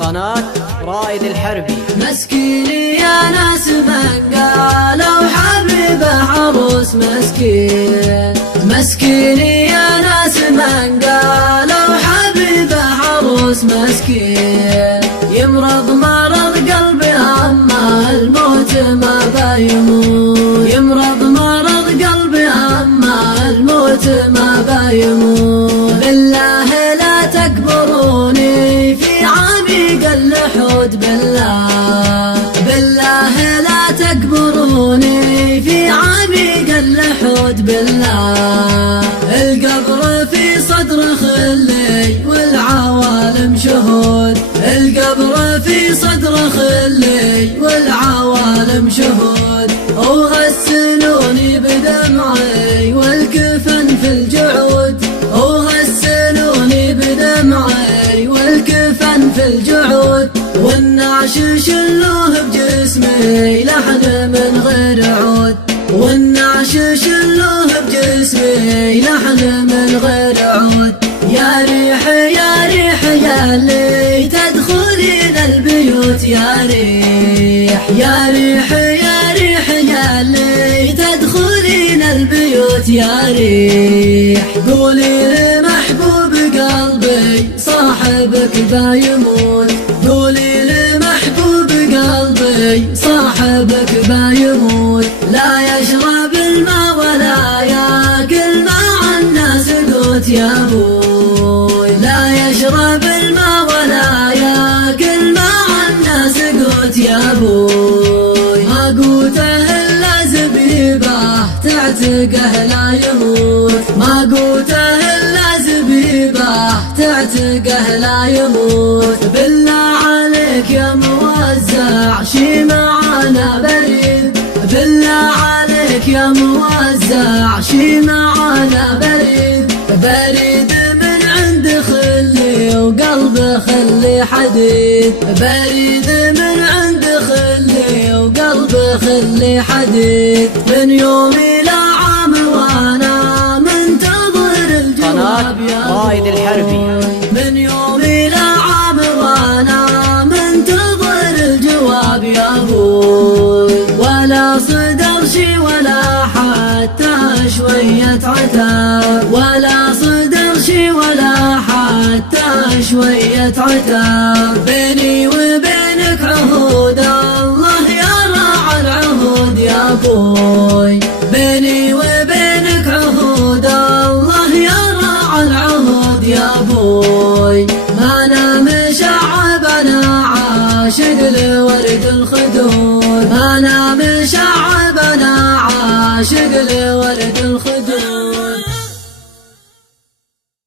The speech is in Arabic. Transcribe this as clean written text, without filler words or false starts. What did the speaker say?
قناة رائد الحربي. مسكيني يا ناس من قالوا حبيبه عروس مسكين. مسكيني يا ناس من قالوا حبيبه عروس مسكين. يمرض مرض قلبي أما الموت ما بايموت. يمرض مرض قلبي أما الموت ما بايموت. بالله لا تكبروني في عميق اللحود. بالله بالله لا تكبروني في عميق اللحود. بالله القبر في صدر خلي والعوالم شهود. القبر في صدر خلي والعوالم شهود. وغسلوني بدمعي والكفن في الجعود. وغسلوني بدمعي والكفن في الجعود. والنعش شلوه بجسمي لحن من غير عود. والنعش شلوه بجسمي لحن من غير عود. يا ريح يا ريح يا اللي تدخلين البيوت. يا ريح يا ريح يا ريح يا اللي تدخلين البيوت. يا ريح قولي لمحبوب قلبي صاحبك بايموت. قولي لمحبوب قلبي صاحبك بايموت. لا يشرب الماء ولا ياكل مع الناس قوت. يا بوي لا يشرب الماء ولا ياكل مع الناس قوت. يا بوي ما قوته إلا زبيبه تعتقه لا يموت. ما قوته إلا زبيبه تعتقه لا يموت. بالله عليك يا موزع شي معانا بريد. بالله عليك يا موزع شي معانا بريد. بريد من عند خلي وقلب خلي حديد. بريد من عند خلي وقلب خلي حديد. من يومي لا عام وانا منتظر الجواب. يا رائد الحربي. من يومي لا عام وانا منتظر الجواب. يا ابوي ولا صدر شي ولا حتى شوية عتاب. ولا صدر شي ولا حتى شوية عتاب. بيني وبينك عهود الله يا راعى العهود. يا ابوي بيني وبينك عهود الله يا راعى العهود. يا ابوي ما انا مشعب انا عاشق لورد الخدود. ما انا مشعب انا عاشق